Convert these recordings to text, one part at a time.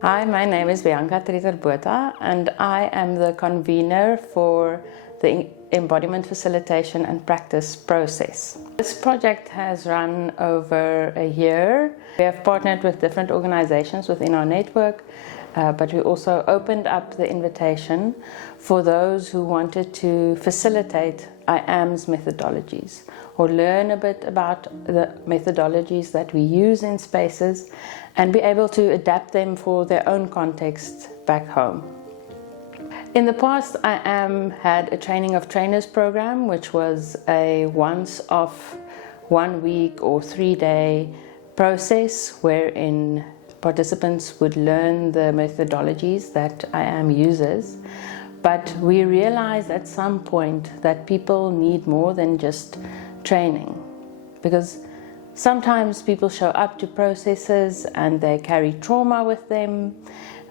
Hi, my name is Bianca Triter-Botha and I am the convener for the Embodiment Facilitation and Practice process. This project has run over a year. We have partnered with different organizations within our network, but we also opened up the invitation for those who wanted to facilitate IAM's methodologies or learn a bit about the methodologies that we use in spaces and be able to adapt them for their own context back home. In the past, IAM had a training of trainers program, which was a once-off 1 week or 3-day process wherein participants would learn the methodologies that IAM uses. But we realized at some point that people need more than just training, because sometimes people show up to processes and they carry trauma with them.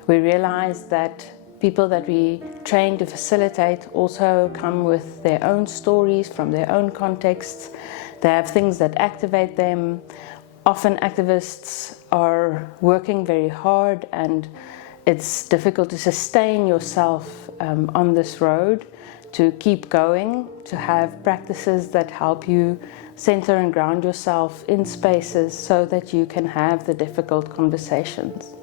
We realized that people that we train to facilitate also come with their own stories from their own contexts. They have things that activate them. Often activists are working very hard and it's difficult to sustain yourself on this road, to keep going, to have practices that help you center and ground yourself in spaces so that you can have the difficult conversations.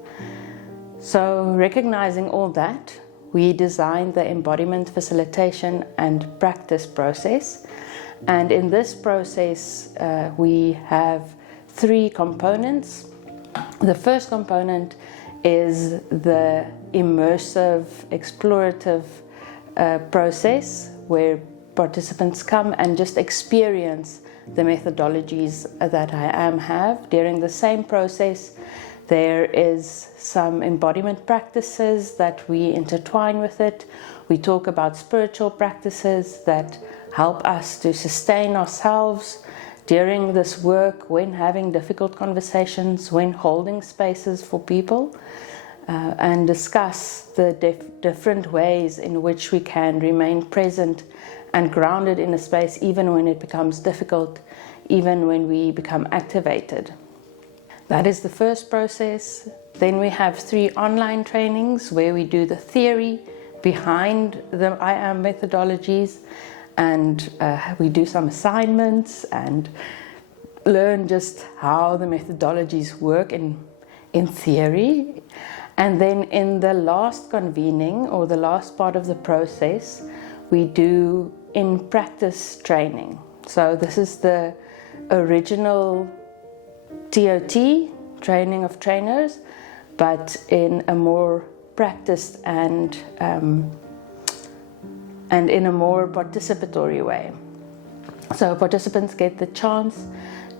So recognizing all that, we designed the Embodiment Facilitation and Practice process. And in this process, we have 3 components. The first component is the immersive, explorative process where participants come and just experience the methodologies that IAM have. During the same process, there is some embodiment practices that we intertwine with it. We talk about spiritual practices that help us to sustain ourselves during this work, when having difficult conversations, when holding spaces for people, and discuss the different ways in which we can remain present and grounded in a space even when it becomes difficult, even when we become activated. That is the first process. Then we have 3 online trainings where we do the theory behind the IAM methodologies, and we do some assignments and learn just how the methodologies work in theory. And then in the last convening, or the last part of the process, we do in practice training. So this is the original TOT, training of trainers, but in a more practiced and in a more participatory way. So participants get the chance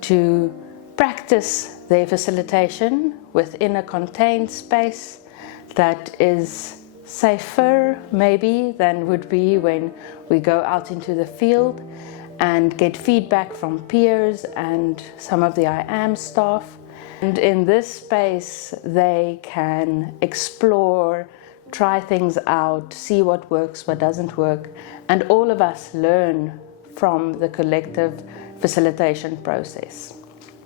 to practice their facilitation within a contained space that is safer maybe than would be when we go out into the field and get feedback from peers and some of the IAM staff. And in this space they can explore, try things out, see what works, what doesn't work, and all of us learn from the collective facilitation process.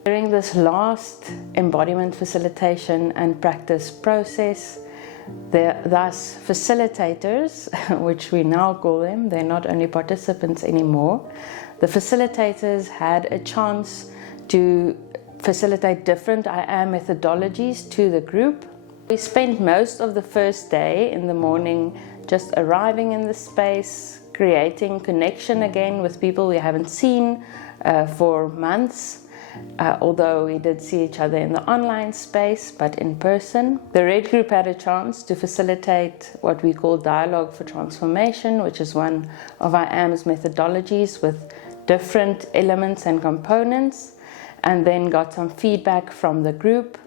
During this last embodiment facilitation and practice process, thus facilitators, which we now call them, they're not only participants anymore, the facilitators had a chance to facilitate different IAM methodologies to the group. We spent most of the first day in the morning just arriving in the space, creating connection again with people we haven't seen for months, although we did see each other in the online space, but in person. The Red Group had a chance to facilitate what we call Dialogue for Transformation, which is one of IAM's methodologies with different elements and components, and then got some feedback from the group.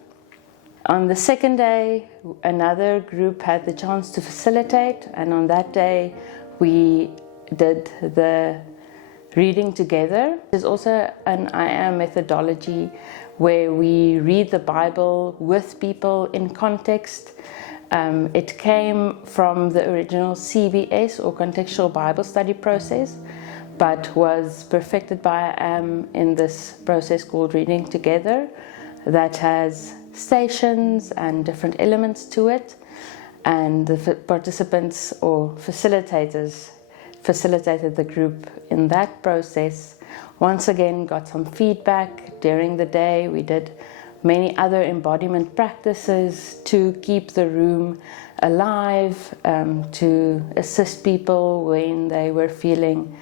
On the second day, another group had the chance to facilitate, and on that day we did the reading together. There's also an IAM methodology where we read the Bible with people in context. It came from the original CBS or Contextual Bible Study process, but was perfected by IAM in this process called Reading Together, that has stations and different elements to it, and the participants or facilitators facilitated the group in that process. Once again, got some feedback during the day. We did many other embodiment practices to keep the room alive, to assist people when they were feeling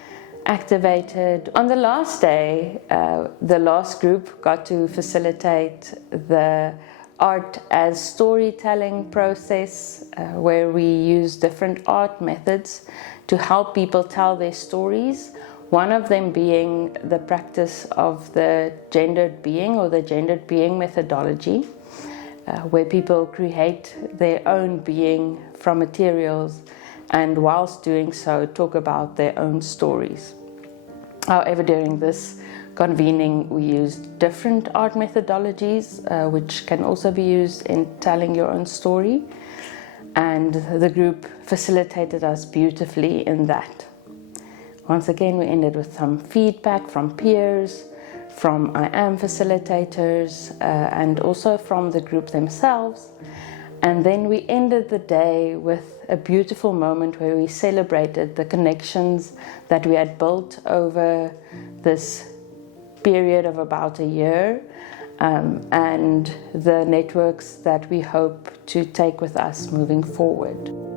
activated. On the last day, the last group got to facilitate the art as storytelling process, where we use different art methods to help people tell their stories. One of them being the practice of the gendered being or the gendered being methodology, where people create their own being from materials and whilst doing so talk about their own stories. However, during this convening we used different art methodologies which can also be used in telling your own story, and the group facilitated us beautifully in that. Once again, we ended with some feedback from peers, from IAM facilitators, and also from the group themselves. And then we ended the day with a beautiful moment where we celebrated the connections that we had built over this period of about a year, and the networks that we hope to take with us moving forward.